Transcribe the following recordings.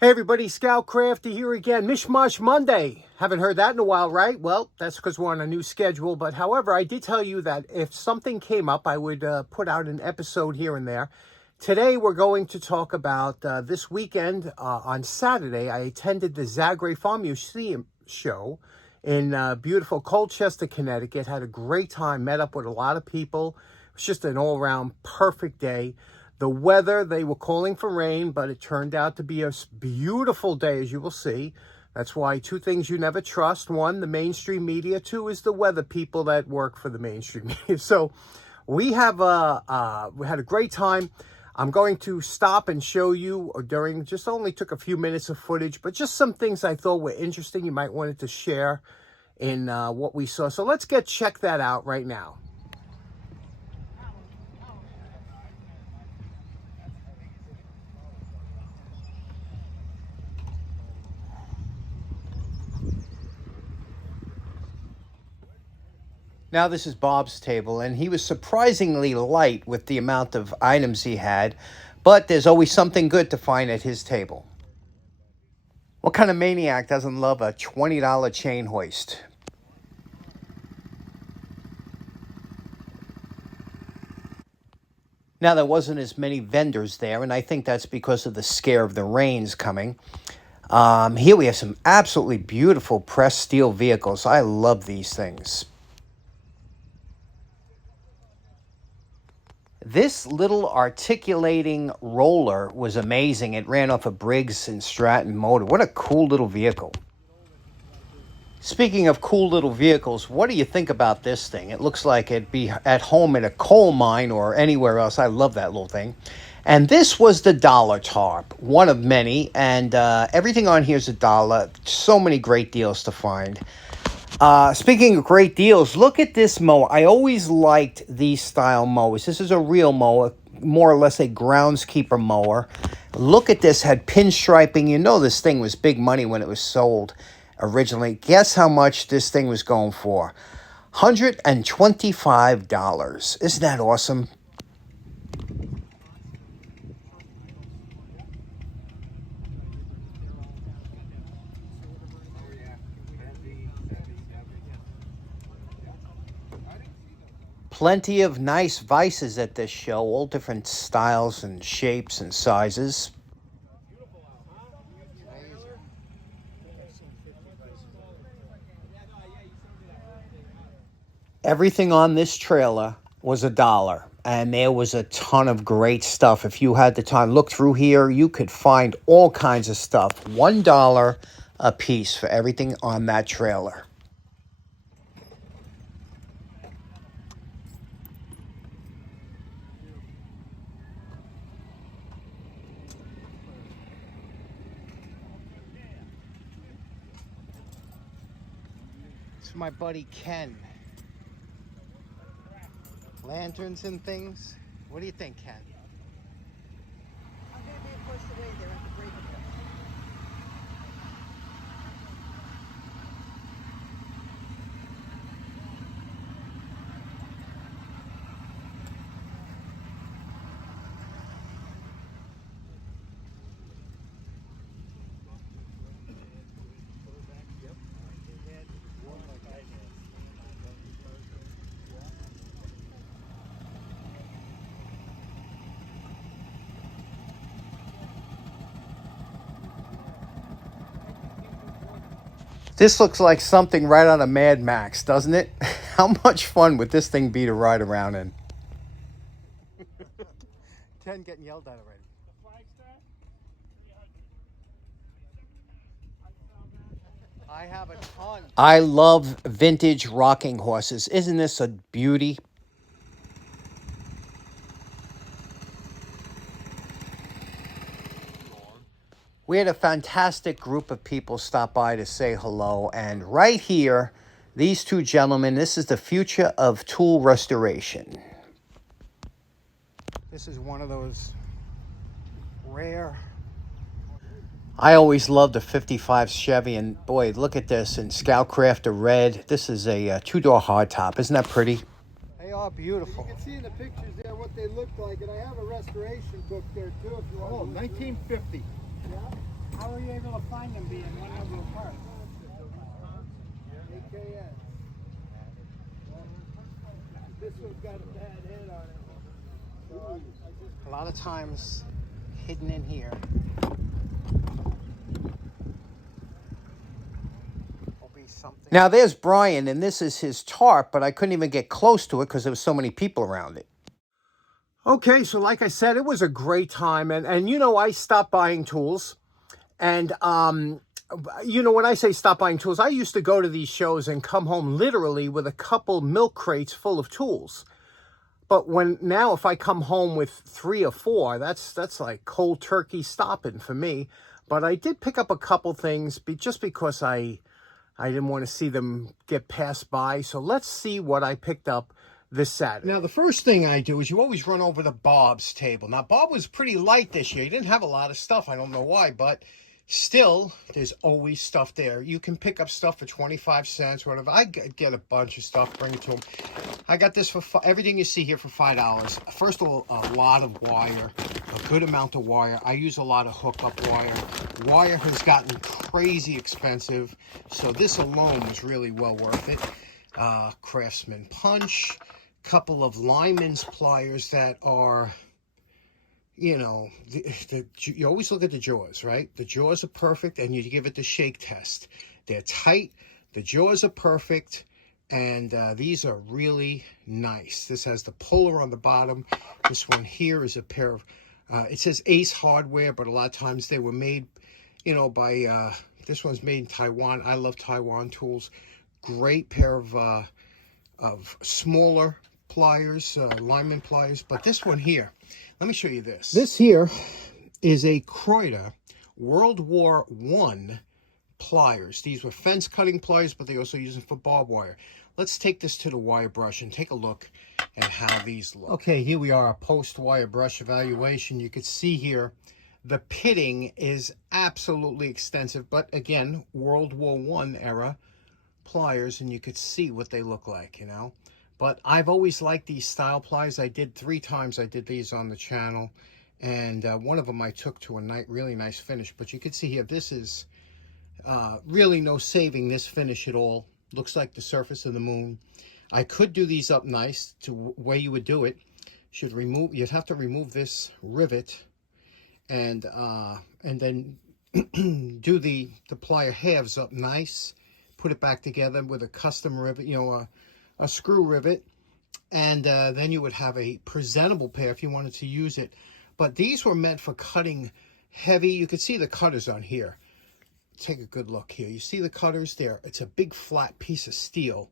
Hey everybody, Scout Crafty here again. Mishmash Monday. Haven't heard that in a while, right? Well, that's because we're on a new schedule. But however, I did tell you that if something came up, I would put out an episode here and there. Today, we're going to talk about this weekend. On Saturday, I attended the Zagray Farm Museum show in beautiful Colchester, Connecticut. Had a great time, met up with a lot of people. It was just an all-around perfect day. The weather, they were calling for rain, but it turned out to be a beautiful day, as you will see. That's why two things you never trust. One, the mainstream media. Two is the weather people that work for the mainstream media. So we had a great time. I'm going to stop and show you just only took a few minutes of footage, but just some things I thought were interesting. You might want to share in what we saw. So let's check that out right now. Now this is Bob's table, and he was surprisingly light with the amount of items he had, but there's always something good to find at his table. What kind of maniac doesn't love a $20 chain hoist? Now there wasn't as many vendors there, and I think that's because of the scare of the rains coming. Here we have some absolutely beautiful pressed steel vehicles. I love these things. This little articulating roller was amazing. It ran off a Briggs and Stratton motor. What a cool little vehicle. Speaking of cool little vehicles, what do you think about this thing? It looks like it'd be at home in a coal mine or anywhere else. I love that little thing. And this was the dollar tarp, one of many. And everything on here is $1. So many great deals to find. Speaking of great deals, look at this mower. I always liked these style mowers. This is a real mower, more or less a groundskeeper mower. Look at this, had pinstriping. You know this thing was big money when it was sold originally. Guess how much this thing was going for? $125. Isn't that awesome? Plenty of nice vices at this show, all different styles and shapes and sizes. Everything on this trailer was $1, and there was a ton of great stuff. If you had the time, look through here, you could find all kinds of stuff. $1 a piece for everything on that trailer. It's my buddy Ken. Lanterns and things. What do you think, Ken? I'm going to be pushed away there at the break of it. This looks like something right out of Mad Max, doesn't it? How much fun would this thing be to ride around in? Ken getting yelled at already. I have a ton. I love vintage rocking horses. Isn't this a beauty? We had a fantastic group of people stop by to say hello. And right here, these two gentlemen, this is the future of tool restoration. This is one of those rare. I always loved a 55 Chevy, and boy, look at this, in Scoutcrafter Red. This is a two-door hardtop. Isn't that pretty? They are beautiful. You can see in the pictures there what they look like, and I have a restoration book there too if you want. Oh, 1950. Yeah. How you able to find them being one number apart? AKS. This one's got a bad head on it. So I just... A lot of times hidden in here will be something. Now there's Brian, and this is his tarp, but I couldn't even get close to it because there was so many people around it. Okay, so like I said, it was a great time, and you know, I stopped buying tools, and you know, when I say stop buying tools, I used to go to these shows and come home literally with a couple milk crates full of tools. But now if I come home with 3 or 4, that's like cold turkey stopping for me. But I did pick up a couple things just because I didn't want to see them get passed by. So let's see what I picked up this Saturday. Now, the first thing I do is you always run over to Bob's table. Now, Bob was pretty light this year. He didn't have a lot of stuff. I don't know why, but still, there's always stuff there. You can pick up stuff for 25 cents, whatever. I get a bunch of stuff, bring it to him. I got this for everything you see here for $5. First of all, a lot of wire, a good amount of wire. I use a lot of hookup wire. Wire has gotten crazy expensive, so this alone was really well worth it. Craftsman punch, couple of lineman's pliers that are, you know, you always look at the jaws, right? The jaws are perfect, and you give it the shake test. They're tight, the jaws are perfect, and these are really nice. This has the puller on the bottom. This one here is a pair of, it says Ace Hardware, but a lot of times they were made, you know, by, this one's made in Taiwan. I love Taiwan tools. Great pair of smaller pliers, lineman pliers. But this one here, let me show you this. This here is a Kreuter World War I pliers. These were fence cutting pliers, but they also use them for barbed wire. Let's take this to the wire brush and take a look at how these look. Okay, here we are, a post-wire brush evaluation. You can see here the pitting is absolutely extensive, but again, World War I era pliers, and you could see what they look like, you know. But I've always liked these style pliers. I did 3 times. I did these on the channel, and one of them I took to a really nice finish. But you can see here, this is really no saving this finish at all. Looks like the surface of the moon. I could do these up nice. To way you would do it, you'd have to remove this rivet, and then do the plier halves up nice. Put it back together with a custom rivet, you know, a screw rivet, and then you would have a presentable pair if you wanted to use it. But these were meant for cutting heavy. You could see the cutters on here. Take a good look here. You see the cutters there? It's a big flat piece of steel,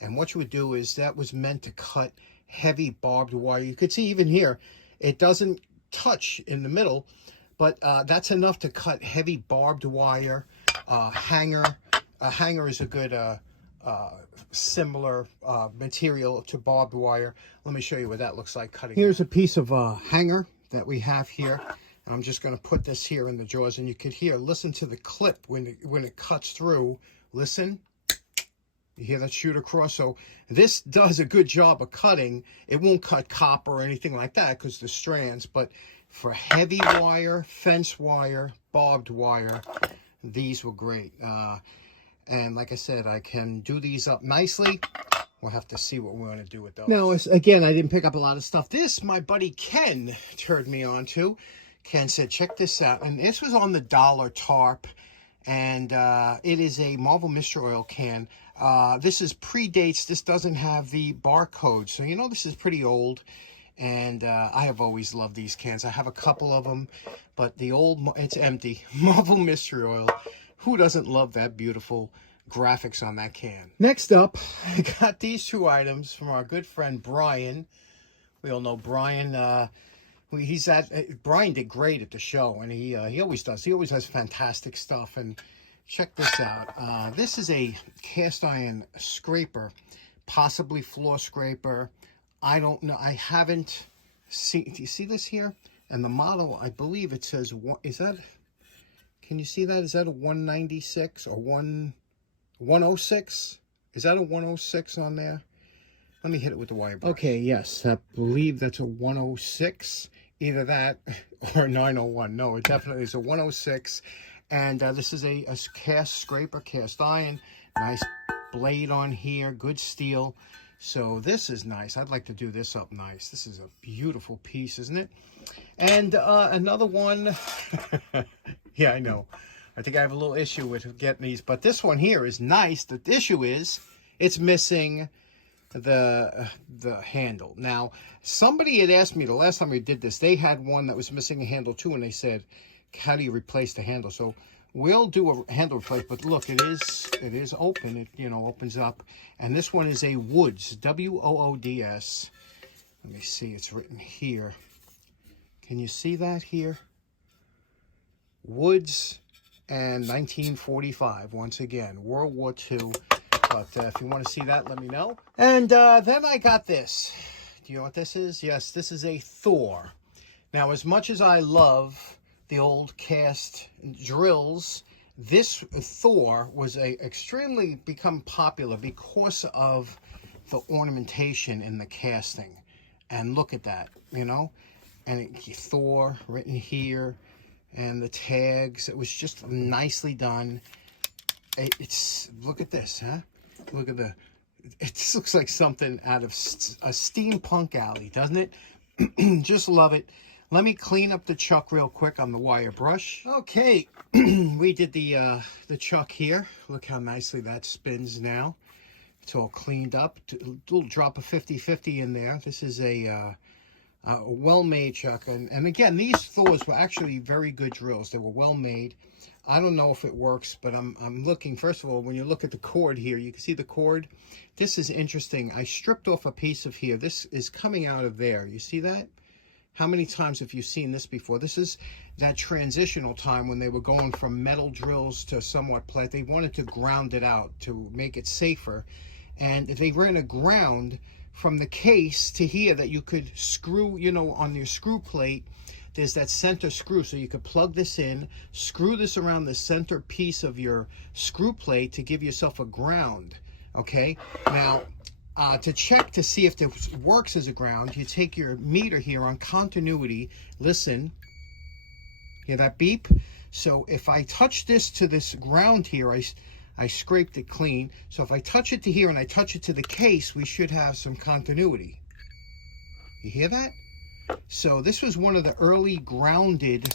and what you would do is that was meant to cut heavy barbed wire. You could see even here, it doesn't touch in the middle, but that's enough to cut heavy barbed wire. Hanger. A hanger is a good similar material to barbed wire. Let me show you what that looks like cutting. Here's a piece of hanger that we have here. And I'm just going to put this here in the jaws, and you could hear, listen to the clip when it cuts through. Listen. You hear that shoot across? So this does a good job of cutting. It won't cut copper or anything like that because the strands, but for heavy wire, fence wire, barbed wire, these were great. And like I said, I can do these up nicely. We'll have to see what we're going to do with those. Now, again, I didn't pick up a lot of stuff. This, my buddy Ken turned me on to. Ken said, check this out. And this was on the dollar tarp. And it is a Marvel Mystery Oil can. This predates. This doesn't have the barcode. So, you know, this is pretty old. And I have always loved these cans. I have a couple of them. But the old, it's empty. Marvel Mystery Oil. Who doesn't love that beautiful graphics on that can? Next up, I got these 2 items from our good friend Brian. We all know Brian. Brian did great at the show, and he always does. He always has fantastic stuff. And check this out. This is a cast iron scraper, possibly floor scraper. I don't know. I haven't seen. Do you see this here? And the model, I believe it says, is that? Can you see that? Is that a 196 or 106? Is that a 106 on there? Let me hit it with the wire brush. Okay, yes, I believe that's a 106. Either that or 901. No, it definitely is a 106. And this is a cast scraper, cast iron. Nice blade on here, good steel. So this is nice. I'd like to do this up nice. This is a beautiful piece, isn't it? And another one. Yeah, I know. I think I have a little issue with getting these, but this one here is nice. The issue is it's missing the handle. Now, somebody had asked me the last time we did this, they had one that was missing a handle too, and they said, how do you replace the handle? So we'll do a handle replace, but look, it is open. It, you know, opens up. And this one is a Woods, W-O-O-D-S. Let me see, it's written here. Can you see that here? Woods and 1945, once again, World War II. But if you want to see that, let me know. And then I got this. Do you know what this is? Yes, this is a Thor. Now, as much as I love the old cast drills, this Thor was extremely become popular because of the ornamentation in the casting. And look at that, you know? And Thor written here, and the tags. It was just nicely done. It's look at this, huh? Look at it just looks like something out of a steampunk alley, doesn't it? Just love it. Let me clean up the chuck real quick on the wire brush. Okay, we did the chuck here. Look how nicely that spins now. It's all cleaned up. A little drop of 50-50 in there. This is a well-made chuck. And again, these Thors were actually very good drills. They were well-made. I don't know if it works, but I'm looking. First of all, when you look at the cord here, you can see the cord. This is interesting. I stripped off a piece of here. This is coming out of there. You see that? How many times have you seen this before? This is that transitional time when they were going from metal drills to somewhat plastic. They wanted to ground it out to make it safer. And they ran a ground from the case to here that you could screw, you know, on your screw plate. There's that center screw, so you could plug this in, screw this around the center piece of your screw plate to give yourself a ground, okay? Now, to check to see if this works as a ground, you take your meter here on continuity, listen, hear that beep? So if I touch this to this ground here, I scraped it clean. So if I touch it to here and I touch it to the case, we should have some continuity. You hear that? So this was one of the early grounded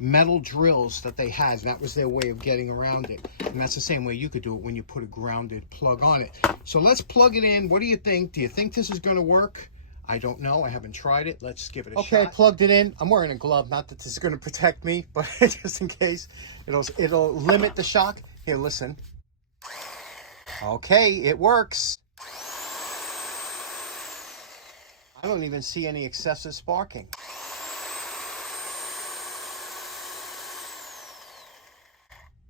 metal drills that they had. That was their way of getting around it. And that's the same way you could do it when you put a grounded plug on it. So let's plug it in. What do you think? Do you think this is going to work? I don't know. I haven't tried it. Let's give it a shot. Okay, plugged it in. I'm wearing a glove. Not that this is going to protect me, but just in case. It'll limit the shock. Here, listen. Okay, it works. I don't even see any excessive sparking.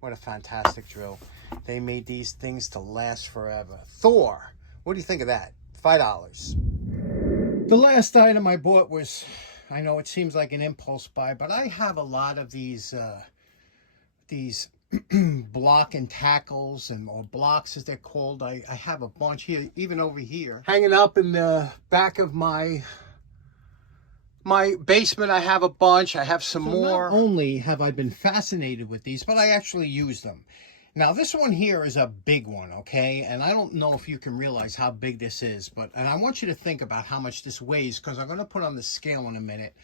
What a fantastic drill. They made these things to last forever. Thor, what do you think of that? $5. The last item I bought was, I know it seems like an impulse buy, but I have a lot of these block and tackles, or blocks as they're called. I have a bunch here, even over here, hanging up in the back of my basement. I have a bunch. I have some more. Not only have I been fascinated with these, but I actually use them. Now this one here is a big one, okay? And I don't know if you can realize how big this is, and I want you to think about how much this weighs, because I'm going to put on the scale in a minute.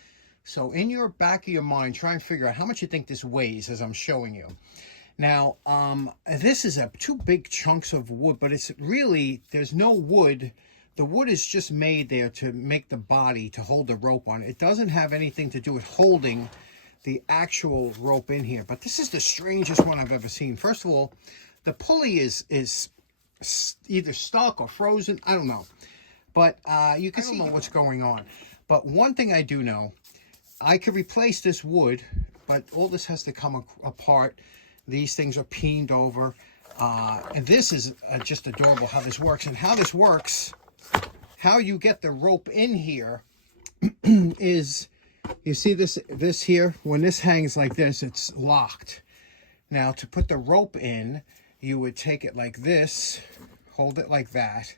So in your back of your mind, try and figure out how much you think this weighs as I'm showing you. Now, this is two big chunks of wood, but it's really, there's no wood. The wood is just made there to make the body, to hold the rope on. It doesn't have anything to do with holding the actual rope in here. But this is the strangest one I've ever seen. First of all, the pulley is either stuck or frozen. I don't know. But you can see what's going on. But one thing I do know, I could replace this wood, but all this has to come apart. These things are peened over. And this is just adorable how this works. And how this works, how you get the rope in here is, you see this here? When this hangs like this, it's locked. Now, to put the rope in, you would take it like this, hold it like that,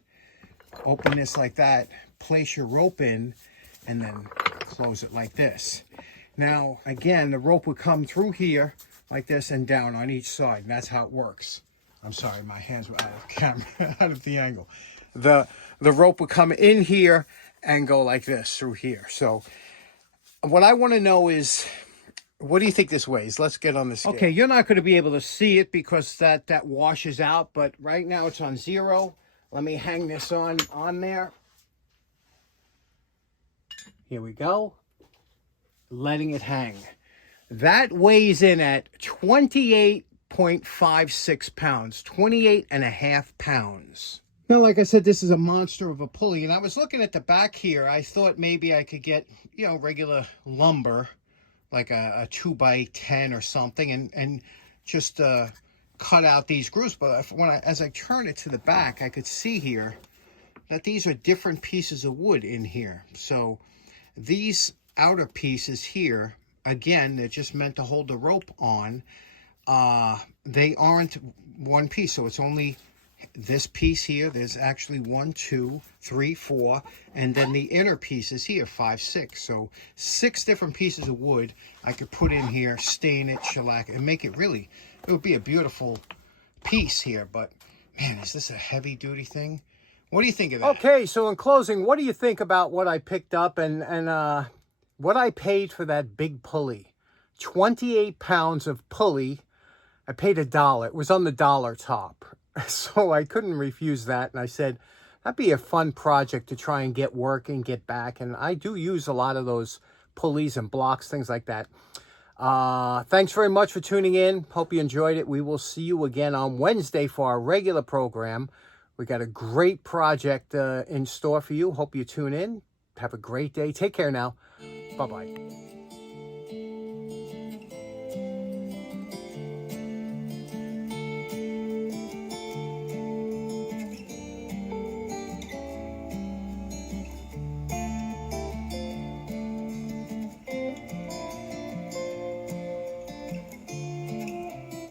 open this like that, place your rope in, and then close it like this. Now, again, the rope would come through here like this and down on each side. And that's how it works. I'm sorry, my hands were out of the camera, out of the angle. The rope would come in here and go like this through here. So what I want to know is, what do you think this weighs? Let's get on the scale. Okay, you're not going to be able to see it because that washes out, but right now it's on 0. Let me hang this on there. Here we go. Letting it hang. That weighs in at 28.56 pounds, 28.5 pounds. Now, like I said, this is a monster of a pulley, and I was looking at the back here. I thought maybe I could get, you know, regular lumber, like a 2x10 or something, and just cut out these grooves. But as I turn it to the back, I could see here that these are different pieces of wood in here. So these outer pieces here, again, they're just meant to hold the rope on. They aren't one piece, so it's only this piece here. There's actually 1, 2, 3, 4, and then the inner pieces here, 5, 6. So 6 different pieces of wood I could put in here, stain it, shellac it, and make it really, it would be a beautiful piece here. But man, is this a heavy duty thing? What do you think of that? Okay, so in closing, what do you think about what I picked up and what I paid for that big pulley? 28 pounds of pulley. I paid $1. It was on the dollar top. So I couldn't refuse that. And I said, that'd be a fun project to try and get working, get back. And I do use a lot of those pulleys and blocks, things like that. Thanks very much for tuning in. Hope you enjoyed it. We will see you again on Wednesday for our regular program. We got a great project in store for you. Hope you tune in. Have a great day. Take care now. Bye-bye.